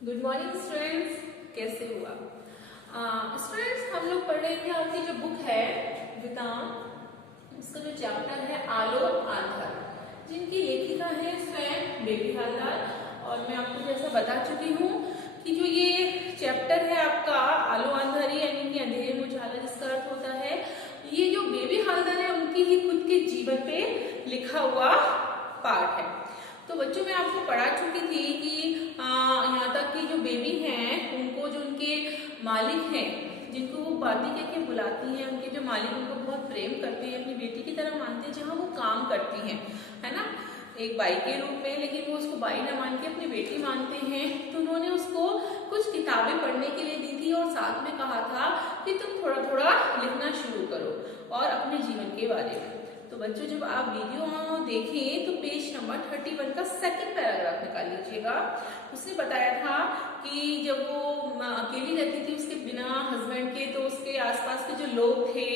Good morning students, कैसे हुआ students? हम लोग पढ़ रहे थे आपकी जो बुक है विदाम, उसका जो चैप्टर है आलो आंधर, जिनकी लेखिका है स्वयं बेबी हालदार। और मैं आपको जैसा बता चुकी हूँ कि जो ये चैप्टर है आपका आलो आंधरी यानी कि अंधेरे में उजाला जिसका अर्थ होता है, ये जो बेबी हालदार है उनकी ही खुद के जीवन पे लिखा हुआ पार्ट है। तो बच्चों मैं आपको पढ़ा चुकी थी कि यहाँ तक कि जो बेबी हैं उनको जो उनके मालिक हैं जिनको वो बाती कह के बुलाती हैं, उनके जो मालिक उनको बहुत प्रेम करते हैं, अपनी बेटी की तरह मानते हैं, जहाँ वो काम करती हैं, है ना, एक बाई के रूप में, लेकिन वो उसको बाई ना मान के अपनी बेटी मानते हैं। तो उन्होंने उसको कुछ किताबें पढ़ने के लिए दी थी और साथ में कहा था कि तुम थोड़ा थोड़ा लिखना शुरू करो और अपने जीवन के बारे में। तो बच्चों जब आप वीडियो देखें तो पेज नंबर 31 का सेकंड पैराग्राफ निकाल लीजिएगा। उसने बताया था कि जब वो अकेली रहती थी उसके बिना हस्बैंड के, तो उसके आसपास के जो लोग थे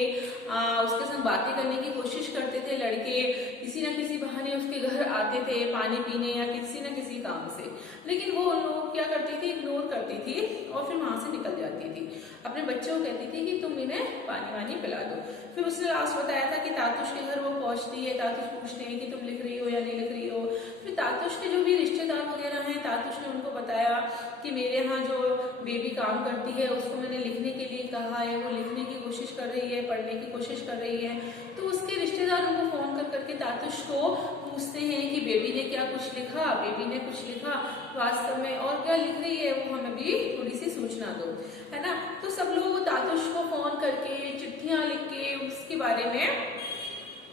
उसके संग बातें करने की कोशिश करते थे, लड़के किसी न किसी बहाने उसके घर आते थे पानी पीने या किसी न किसी काम से, लेकिन वो लोग क्या करती थी, इग्नोर करती थी और फिर वहां से निकल जाती थी। अपने बच्चों को कहती थी कि तुम इन्हें पानी वानी पिला दो। फिर उसने लास्ट बताया था कि तातुश के घर वो पहुंचती है, तातुश पूछते हैं कि तुम लिख रही हो या नहीं लिख रही हो। फिर तातुश के जो भी रिश्तेदार वगैरह हैं, तातुश ने उनको बताया कि मेरे यहाँ जो बेबी काम करती है उसको मैंने लिखने के लिए कहा है, वो लिखने की कोशिश कर रही है, पढ़ने की कोशिश कर रही है। तो उसके रिश्तेदार उनको फोन कर करके तातुश को पूछते हैं कि बेबी ने क्या कुछ लिखा, बेबी ने कुछ लिखा वास्तव में और क्या लिख रही है, वो हमें भी थोड़ी सी सूचना दो, है ना। तो सब लोग तातुश को फोन करके चिट्ठियां लिख के उसके बारे में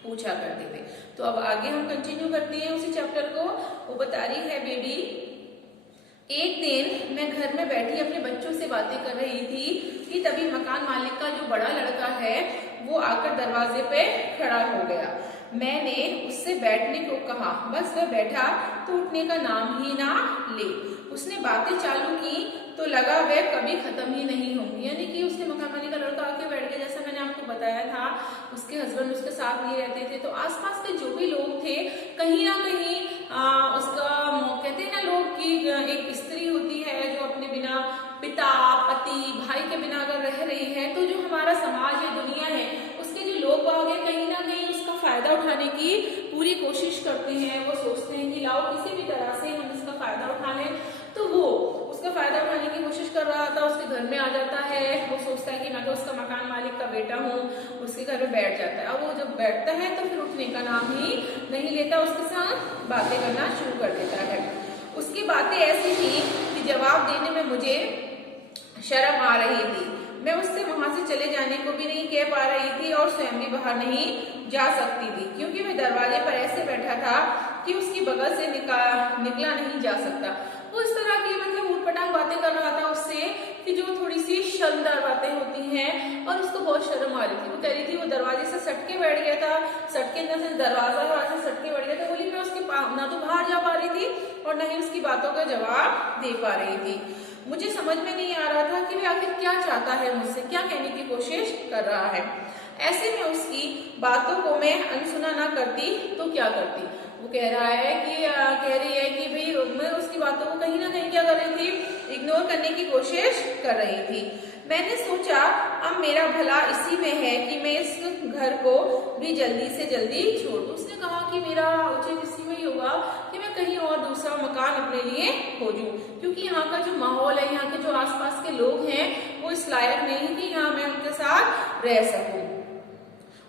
पूछा करते थे। तो अब आगे हम कंटिन्यू करते हैं उसी चैप्टर को। वो बता रही है बेबी, एक दिन मैं घर में बैठी अपने बच्चों से बातें कर रही थी कि तभी मकान मालिक का जो बड़ा लड़का है वो आकर दरवाजे पे खड़ा हो गया। मैंने उससे बैठने को कहा, बस वह बैठा तो उठने का नाम ही ना ले। उसने बातें चालू की तो लगा वह कभी खत्म ही नहीं होंगी, यानी कि उसके मकान मालिक का लड़का आके बैठ गया। जैसा मैंने आपको बताया था उसके हस्बैंड उसके साथ नहीं रहते थे, तो आसपास के जो भी लोग थे कहीं ना कहीं उसका कहते हैं ना लोग की एक स्त्री होती है जो अपने बिना पिता पति भाई के बिना अगर रह रही है, तो जो हमारा समाज है दुनिया है उसके जो लोग बाग हैं कहीं ना कहीं उसका फायदा उठाने की पूरी कोशिश करते हैं। वो सोचते हैं कि लाओ किसी भी तरह से हम इसका फायदा उठा लें। तो वो उसका फायदा उठाने की कोशिश कर रहा था, उसके घर में आ जाता है, वो सोचता है कि मैं तो उसका मकान मालिक का बेटा हूँ, उसके घर में बैठ जाता है। अब वो जब बैठता है तो फिर उठने का नाम ही नहीं लेता, उसके साथ बातें करना शुरू कर देता है। उसकी बातें ऐसी थी कि जवाब देने में मुझे शर्म आ रही थी। मैं उससे वहां से चले जाने को भी नहीं कह पा रही थी और स्वयं भी बाहर नहीं जा सकती थी, क्योंकि मैं दरवाजे पर ऐसे बैठा था कि उसकी बगल से निकला नहीं जा सकता। वो इस तरह की मतलब ऊटपटांग बातें कर रहा था उससे कि जो थोड़ी सी शर्मदार बातें होती हैं, और उसको बहुत शर्म आ रही थी। वो कह रही थी वो दरवाजे से सटके बैठ गया था, सटके अंदर से दरवाजा वहां से सटके बैठ गया था। बोली मैं उसके ना तो बाहर जा पा रही थी और न ही उसकी बातों का जवाब दे पा रही थी। मुझे समझ में नहीं आ रहा था कि वह आखिर क्या चाहता है मुझसे, क्या कहने की कोशिश कर रहा है। ऐसे में उसकी बातों को मैं अनसुना ना करती तो क्या करती। वो कह रही है कि भाई मैं उसकी बातों को कहीं ना कहीं क्या कर रही थी, इग्नोर करने की कोशिश कर रही थी। मैंने सोचा अब मेरा भला इसी में है कि मैं इस घर को भी जल्दी से जल्दी छोड़ दूं। उसने कहा कि मेरा उचित इसी में ही होगा कि मैं कहीं और दूसरा मकान अपने लिए खोजूं, क्योंकि यहाँ का जो माहौल है, यहाँ के जो आसपास के लोग हैं वो इस लायक नहीं कि यहाँ मैं उनके साथ रह सकूं।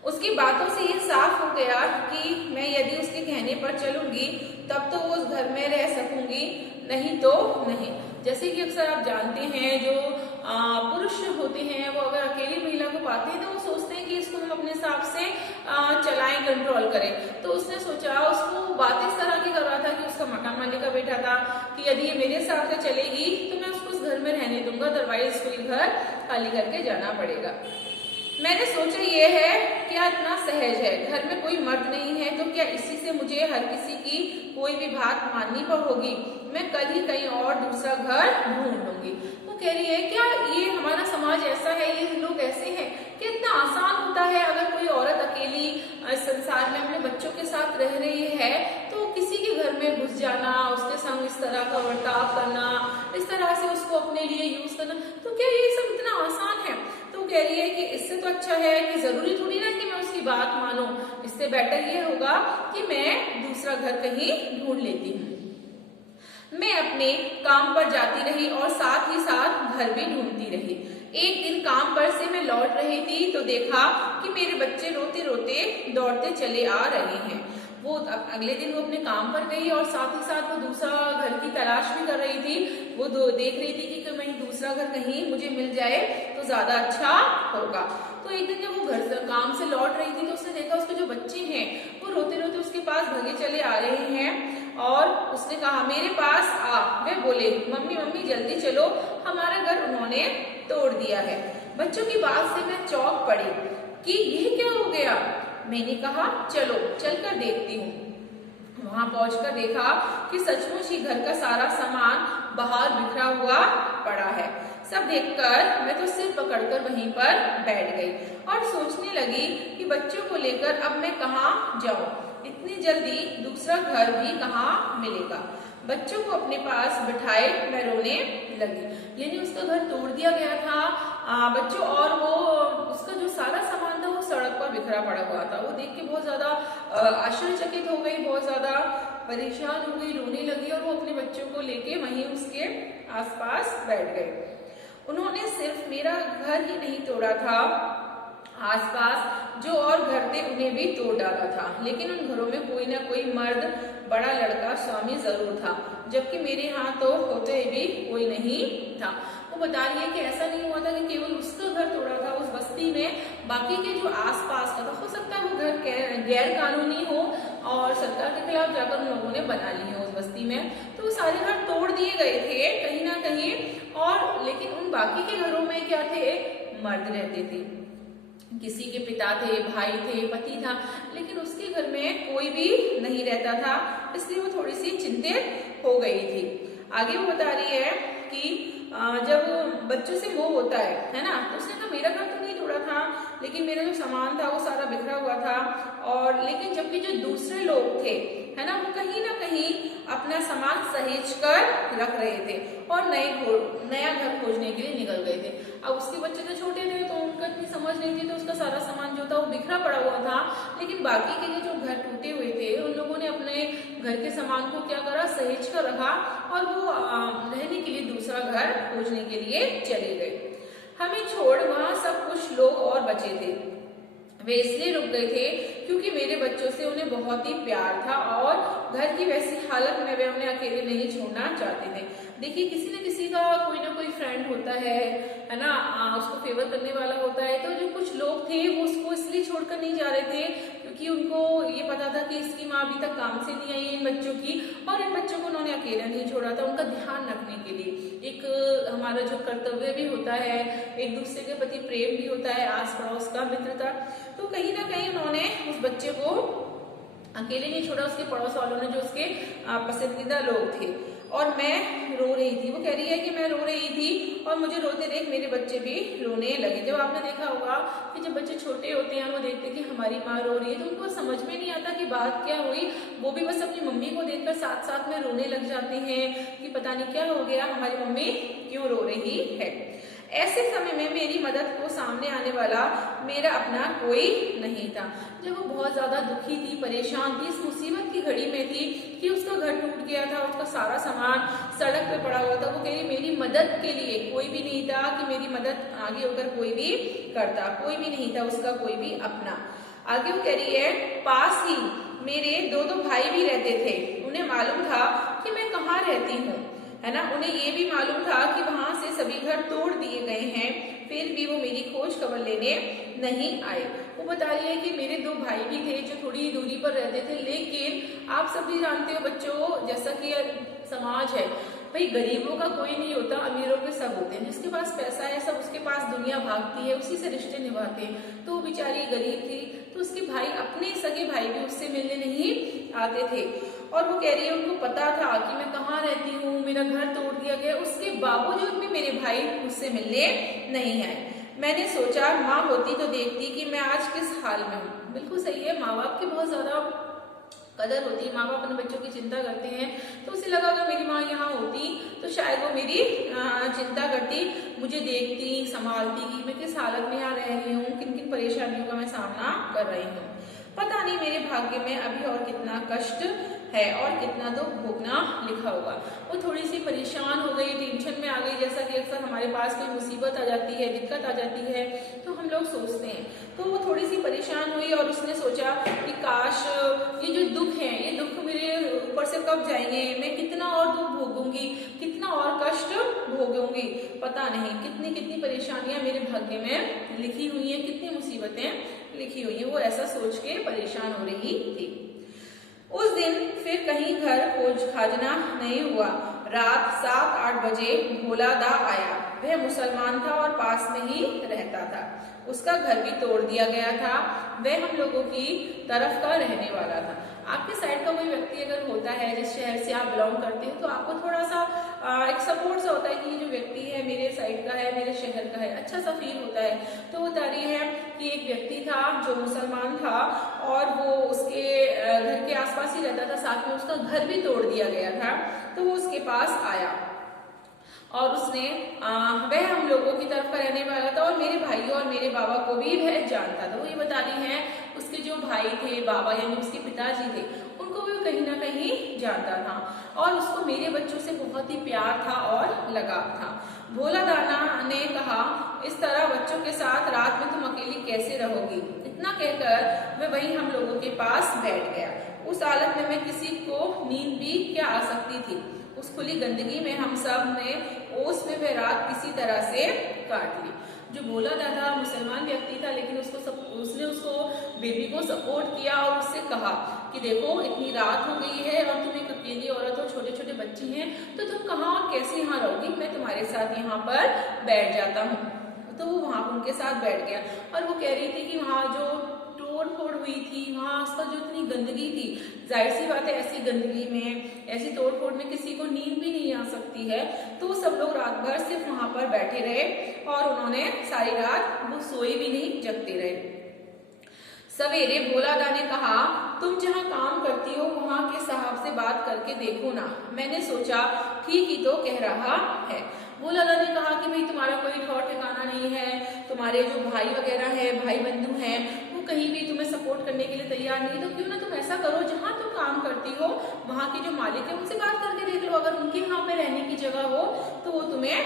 उसकी बातों से ये साफ हो गया कि मैं यदि उसके कहने पर चलूंगी तब तो वो उस घर में रह सकूंगी, नहीं तो नहीं। जैसे कि अक्सर आप जानते हैं जो पुरुष होते हैं वो अगर अकेली महिला को पाते हैं तो वो सोचते हैं कि इसको हम अपने हिसाब से चलाएं, कंट्रोल करें। तो उसने सोचा, उसको बात इस तरह की कर रहा था कि उसका मकान मालिक का बेटा था कि यदि ये मेरे हिसाब से चलेगी तो मैं उसको उस घर में रहने दूंगा, अदरवाइज इसको ये घर खाली करके जाना पड़ेगा। मैंने सोचा ये है क्या इतना सहज है, घर में कोई मर्द नहीं है तो क्या इसी से मुझे हर किसी की कोई भी बात माननी होगी। मैं कल ही कहीं और दूसरा घर ढूंढ लूंगी। वो कह रही है क्या ये हमारा समाज ऐसा है, ये लोग ऐसे हैं कि इतना आसान होता है अगर कोई औरत अकेली संसार में अपने बच्चों के साथ रह रही है तो किसी के घर में घुस जाना, उसके संग इस तरह का बर्ताव करना, इस तरह से उसको अपने लिए यूज करना, तो क्या ये सब इतना आसान है? तो कह रही है कि इससे तो अच्छा है कि जरूरी थोड़ी ना कि मैं उसकी बात मानूं, इससे बेटर ये होगा कि मैं दूसरा घर कहीं ढूंढ लेती हूँ। मैं अपने काम पर जाती रही और साथ ही साथ घर भी ढूंढती रही। एक दिन काम पर से मैं लौट रही थी तो देखा कि मेरे बच्चे रोते रोते दौड़ते चले आ रहे हैं। वो अगले दिन वो अपने काम पर गई और साथ ही साथ वो दूसरा घर की तलाश भी कर रही थी। वो देख रही थी कि कहीं दूसरा घर कहीं मुझे मिल जाए तो ज्यादा अच्छा होगा। तो एक दिन जब वो घर से काम से लौट रही थी तो उसने देखा उसके जो बच्चे हैं वो रोते रोते उसके पास भगे चले आ रहे हैं और उसने कहा मेरे पास आ। वे बोले मम्मी मम्मी जल्दी चलो, हमारा घर उन्होंने तोड़ दिया है। बच्चों की बात से मैं चौंक पड़ी कि यह क्या हो गया। मैंने कहा चलो चलकर देखती हूँ। वहां पहुंचकर देखा कि सचमुच ही घर का सारा सामान बाहर बिखरा हुआ पड़ा है। सब देखकर मैं तो सिर पकड़कर वहीं पर बैठ गई और सोचने लगी कि बच्चों को लेकर अब मैं कहाँ जाऊं, इतनी जल्दी दूसरा घर भी कहाँ मिलेगा। बच्चों को अपने पास बिठाए मैं रोने लगी। यानी उसका घर तोड़ दिया गया था बच्चों, और वो उसका जो सारा सामान था वो सड़क पर बिखरा पड़ा हुआ था। वो देख के बहुत ज्यादा आश्चर्यचकित हो गई, बहुत ज्यादा परेशान हो गई, रोने लगी और वो अपने बच्चों को लेके वहीं उसके आसपास बैठ गए। उन्होंने सिर्फ मेरा घर ही नहीं तोड़ा था, आसपास जो और घर थे उन्हें भी तोड़ डाला था। लेकिन उन घरों में कोई ना कोई मर्द, बड़ा लड़का, स्वामी जरूर था, जबकि मेरे यहाँ तो होते भी कोई नहीं था। वो बता रही है कि ऐसा नहीं हुआ था कि केवल उसका घर तोड़ा था उस बस्ती में, बाकी के जो आसपास का था, हो सकता है वो घर गैर कानूनी हो और सरकार के खिलाफ जाकर उन लोगों ने बना ली हो उस बस्ती में। तो वो सारे घर तोड़ दिए गए थे कहीं ना कहीं, और लेकिन उन बाकी के घरों में क्या थे, मर्द रहते थे। किसी के पिता थे, भाई थे, पति था, लेकिन उसके घर में कोई भी नहीं रहता था, इसलिए वो थोड़ी सी चिंतित हो गई थी। आगे वो बता रही है कि जब बच्चों से मोह होता है ना, तो उसने कहा मेरा घर तो नहीं तोड़ा था, लेकिन मेरा जो सामान था वो सारा बिखरा हुआ था, और लेकिन जबकि जो दूसरे लोग थे है ना, वो कहीं ना कहीं अपना सामान सहेज कर रख रहे थे और नया घर खोजने के लिए निकल गए थे। अब उसके बच्चे तो छोटे थे तो उनका इतनी समझ नहीं थी, तो उसका सारा सामान जो था वो बिखरा पड़ा हुआ था। लेकिन बाकी के जो घर टूटे हुए थे उन लोगों ने अपने घर के सामान को क्या करा, सहेज कर रखा और वो रहने के लिए दूसरा घर खोजने के लिए चले गए। हमें छोड़ वहां सब कुछ लोग और बचे थे। वे इसलिए रुक गए थे क्योंकि मेरे बच्चों से उन्हें बहुत ही प्यार था और घर की वैसी हालत में वे उन्हें अकेले नहीं छोड़ना चाहते थे। देखिए किसी न किसी का कोई ना कोई फ्रेंड होता है ना, उसको फेवर करने वाला होता है। तो जो कुछ लोग थे वो उसको इसलिए छोड़कर नहीं जा रहे थे क्योंकि उनको ये पता था कि इसकी माँ अभी तक काम से नहीं आई है इन बच्चों की, और इन बच्चों को उन्होंने अकेला नहीं छोड़ा था, उनका ध्यान रखने के लिए। एक हमारा जो कर्तव्य भी होता है, एक दूसरे के प्रति प्रेम भी होता है, आस पड़ोस का मित्रता। तो कहीं ना कहीं उन्होंने उस बच्चे को अकेले नहीं छोड़ा, उसके पड़ोस वालों ने जो उसके पसंदीदा लोग थे। और मैं रो रही थी, वो कह रही है कि मैं रो रही थी और मुझे रोते देख मेरे बच्चे भी रोने लगे। जब आपने देखा होगा कि जब बच्चे छोटे होते हैं और वो देखते हैं कि हमारी माँ रो रही है, तो उनको समझ में नहीं आता कि बात क्या हुई, वो भी बस अपनी मम्मी को देखकर साथ साथ में रोने लग जाते हैं कि पता नहीं क्या हो गया, हमारी मम्मी क्यों रो रही है। ऐसे समय में मेरी मदद को सामने आने वाला मेरा अपना कोई नहीं था। जब वो बहुत ज्यादा दुखी थी, परेशान थी, इस मुसीबत की घड़ी में थी कि उसका घर टूट गया था, उसका सारा सामान सड़क पे पड़ा हुआ था, वो कह रही मेरी मदद के लिए कोई भी नहीं था कि मेरी मदद आगे होकर कोई भी करता, कोई भी नहीं था उसका कोई भी अपना। आगे वो कह रही है पास ही मेरे दो भाई भी रहते थे। उन्हें मालूम था कि मैं कहाँ रहती हूँ, है ना, उन्हें ये भी मालूम था कि वहां से सभी घर तोड़ दिए गए हैं, फिर भी वो मेरी खोज खबर लेने नहीं आए। वो बता रही है कि मेरे 2 भाई भी थे जो थोड़ी दूरी पर रहते थे, लेकिन आप सब भी जानते हो बच्चों, जैसा कि समाज है भाई, गरीबों का कोई नहीं होता, अमीरों के सब होते हैं। जिसके पास पैसा है सब उसके पास दुनिया भागती है, उसी से रिश्ते निभाते हैं। तो वो बेचारी गरीब थी, तो उसके भाई, अपने सगे भाई भी उससे मिलने नहीं आते थे। और वो कह रही है उनको पता था कि मैं कहाँ रहती हूँ, मेरा घर तोड़ दिया गया, उसके बावजूद भी मेरे भाई मुझसे मिलने नहीं आए। मैंने सोचा माँ होती तो देखती कि मैं आज किस हाल में हूँ। बिल्कुल सही है, माँ बाप की बहुत ज्यादा कदर होती है, माँ बाप अपने बच्चों की चिंता करते हैं। तो उसे लगा अगर मेरी शायद वो मेरी चिंता करती, मुझे देखती, संभालती कि मैं किस हालत में यहाँ रह रही हूँ, किन किन परेशानियों का मैं सामना कर रही हूँ। पता नहीं मेरे भाग्य में अभी और कितना कष्ट है और कितना दुख भोगना लिखा होगा। वो थोड़ी सी परेशान हो गई, टेंशन में आ गई। जैसा कि अक्सर हमारे पास कोई मुसीबत आ जाती है, दिक्कत आ जाती है, तो हम लोग सोचते हैं। तो वो थोड़ी सी परेशान हुई और उसने सोचा कि काश ये जो दुख है, ये दुख मेरे ऊपर से कब जाएंगे, मैं कितना और दुख भोगूंगी, कितना और कष्ट भोगूंगी, पता नहीं कितनी कितनी परेशानियां मेरे भाग्य में लिखी हुई हैं, कितनी मुसीबतें लिखी हुई है। वो ऐसा सोच के परेशान हो रही थी। उस दिन फिर कहीं घर खोज खाजना नहीं हुआ। रात 7-8 बजे भोला दा आया। वह मुसलमान था और पास में ही रहता था। उसका घर भी तोड़ दिया गया था। वह हम लोगों की तरफ का रहने वाला था। आपके साइड का कोई व्यक्ति अगर होता है, जिस शहर से आप बिलोंग करते हो, तो आपको थोड़ा सा एक सपोर्ट सा होता है कि ये जो व्यक्ति है मेरे साइड का है, मेरे शहर का है, अच्छा सा फील होता है। तो वो बता रही है कि एक व्यक्ति था जो मुसलमान था और वो उसके घर के आसपास ही रहता था, साथ में उसका घर भी तोड़ दिया गया था। तो वो उसके पास आया और उसने वह हम लोगों की तरफ का रहने वाला था और मेरे भाइयों और मेरे बाबा को भी वह जानता था। वो ये बता रही है उसके जो भाई थे, बाबा यानी उसके पिताजी थे, उनको भी कहीं ना कहीं जानता था और उसको मेरे बच्चों से बहुत ही प्यार था और लगाव था। भोला दाना ने कहा, इस तरह बच्चों के साथ रात में तुम अकेली कैसे रहोगी? इतना कहकर वह वहीं हम लोगों के पास बैठ गया। उस हालत में मैं किसी को नींद भी क्या आ सकती थी। उस खुली गंदगी में हम सब ने ओस में वह रात किसी तरह से काट ली। जो भोला दादा मुसलमान व्यक्ति था, लेकिन उसने उसको बेबी को सपोर्ट किया और उससे कहा कि देखो इतनी रात हो गई है और तुम एक अकेली औरत हो, छोटे छोटे बच्चे हैं, तो तुम कहाँ और कैसे यहाँ रहोगी? मैं तुम्हारे साथ यहाँ पर बैठ जाता हूँ। तो वो वहां उनके साथ बैठ गया और वो कह रही थी कि वहां जो तोड़ फोड़ हुई थी, वहां आसपास जो इतनी गंदगी थी, जाहिर सी बात है ऐसी गंदगी में, ऐसी तोड़ फोड़ में किसी को नींद भी नहीं आ सकती है। तो सब लोग रात भर सिर्फ वहां पर बैठे रहे और उन्होंने सारी रात वो सोए भी नहीं, जगते रहे। सवेरे भोला दा ने कहा, तुम जहाँ काम करती हो वहां के साहब से बात करके देखो ना। मैंने सोचा ठीक ही तो कह रहा है। भोला दा ने कहा कि भाई तुम्हारा कोई ठौर ठिकाना नहीं है, तुम्हारे जो भाई वगैरह है, भाई बंधु हैं, वो कहीं भी तुम्हें सपोर्ट करने के लिए तैयार नहीं, तो क्यों ना तुम ऐसा करो, जहाँ तुम काम करती हो वहां के जो मालिक है उनसे बात करके देख लो। अगर उनके यहाँ पे रहने की जगह हो तो वो तुम्हें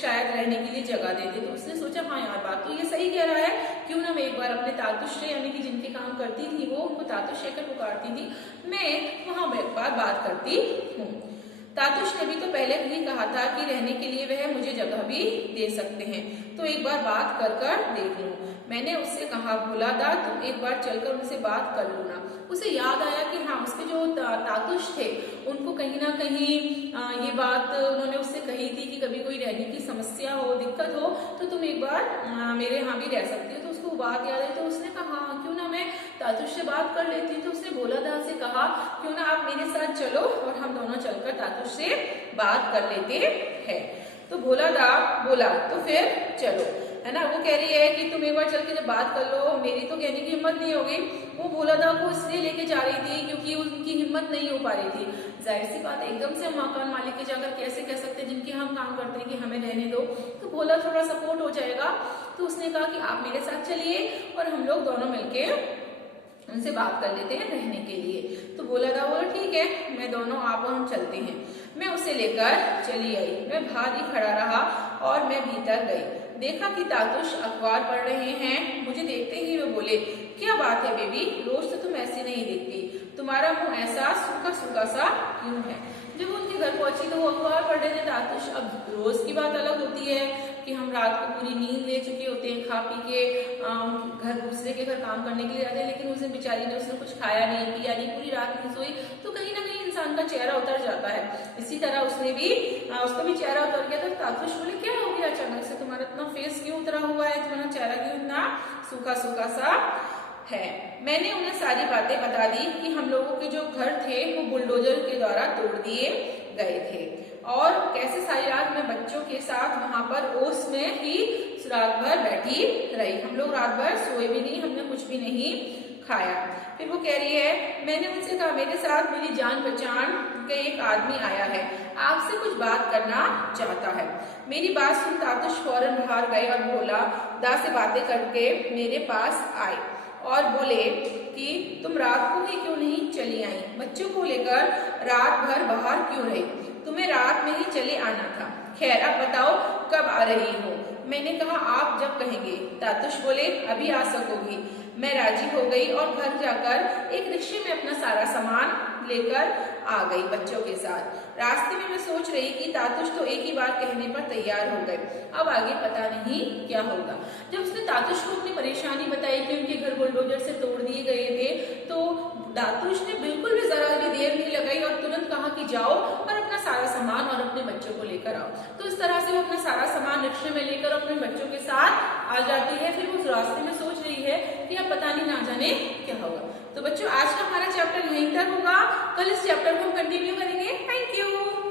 शायद रहने के लिए जगह दे दे। तो उसने सोचा हाँ यार, बात तो ये सही कह रहा है, क्यों ना मैं एक बार अपने तातुश्रे यानी कि जिनके काम करती थी वो, उनको तातुश्रे कर पुकारती थी, मैं वहां एक बार बात करती हूँ। तातुश ने भी तो पहले ही कहा था कि रहने के लिए वह मुझे जगह भी दे सकते हैं, तो एक बार बात कर कर देख लूं। मैंने उससे कहा, भोला दा तुम एक बार चलकर उनसे बात कर लो ना। उसे याद आया कि हाँ उसके जो तातुश थे उनको कहीं ना कहीं ये बात उन्होंने उससे कही थी कि कभी कोई रहने की समस्या हो, दिक्कत हो, तो तुम एक बार मेरे यहाँ भी रह सकती हो। तो उसको बात याद आई, तो उसने कहा हाँ क्यों ना मैं तातुश से बात कर लेती हूँ। तो उसने भोला दा से कहा, क्यों ना आप मेरे साथ चलो और हम दोनों चलकर तातुश से बात कर लेते हैं। तो भोला दा बोला तो फिर चलो, है ना। वो कह रही है कि तुम एक बार चल के जब बात कर लो, मेरी तो कहने की हिम्मत नहीं होगी। वो भोला दा को इसलिए लेके जा रही थी क्योंकि उनकी हिम्मत नहीं हो पा रही थी। जाहिर सी बात है, एकदम से हम मकान मालिक के जाकर कैसे कह सकते हैं जिनके हम काम करते हैं कि हमें रहने दो। तो भोला थोड़ा सपोर्ट हो जाएगा। तो उसने कहा कि आप मेरे साथ चलिए और हम लोग दोनों मिलके उनसे बात कर लेते हैं रहने के लिए। तो बोला था, बोला ठीक है, मैं दोनों आप और हम चलते हैं। मैं उसे लेकर चली आई। मैं बाहर ही खड़ा रहा और मैं भीतर गई। देखा कि तातुश अखबार पढ़ रहे हैं। मुझे देखते ही वे बोले, क्या बात है बेबी, रोज तो तुम ऐसी नहीं दिखती, तुम्हारा मुंह ऐसा सूखा सूखा सा क्यों है? जब उनके घर पहुंची तो वो अखबार पढ़ रहे थे तातुश। अब रोज की बात अलग होती है कि हम रात को पूरी नींद ले चुके होते हैं, खा पी के घर दूसरे के घर काम करने के लिए जाते हैं, लेकिन उस दिन बेचारी ने उसने कुछ खाया नहीं, पिया नहीं, पूरी रात नहीं सोई, तो कहीं ना कहीं इंसान का चेहरा उतर जाता है। इसी तरह उसने भी उसका भी चेहरा उतर गया। तो तातुश बोले, क्या हो गया अचानक से, तुम्हारा इतना फेस क्यों उतरा हुआ है, तुम्हारा चेहरा क्यों इतना सूखा सूखा सा है? मैंने उन्हें सारी बातें बता दी कि हम लोगों के जो घर थे वो बुलडोजर के द्वारा तोड़ दिए गए थे और कैसे सारी रात मैं बच्चों के साथ वहां पर ओस में ही रात भर बैठी रही। हम लोग रात भर सोए भी नहीं, हमने कुछ भी नहीं खाया। फिर वो कह रही है, मैंने उनसे कहा, मेरे साथ मेरी जान पहचान का एक आदमी आया है, आपसे कुछ बात करना चाहता है। मेरी बात सुन तातुश फौरन बाहर गए और बोला, दा से बातें करके मेरे पास आए और बोले कि तुम रात को ही क्यों नहीं चली आई, बच्चों को लेकर रात भर बाहर क्यों रही, तुम्हें रात में ही चले आना था। खैर अब बताओ कब आ रही हो। मैंने कहा आप जब कहेंगे। तातुश बोले अभी आ सकोगी। मैं राजी हो गई और घर जाकर एक रिक्शे में अपना सारा सामान लेकर आ गई बच्चों के साथ। रास्ते में मैं सोच रही कि तातुश तो एक ही बार कहने पर तैयार हो गए, अब आगे पता नहीं क्या होगा। जब उसने तातुश को अपनी परेशानी बताई कि उनके घर बुलडोजर से तोड़ दिए गए थे, तो तातुश ने बिल्कुल भी जरा भी देर नहीं लगाई और तुरंत कहा कि जाओ और अपना सारा सामान और अपने बच्चों को लेकर आओ। तो इस तरह से वो अपना सारा सामान रिक्शे में लेकर अपने बच्चों के साथ आ जाती है। फिर वो उस रास्ते में सोच रही है कि अब पता नहीं ना जाने क्या होगा। तो बच्चों आज का हमारा चैप्टर यहीं तक होगा, कल इस चैप्टर को हम कंटिन्यू करेंगे। Thank you.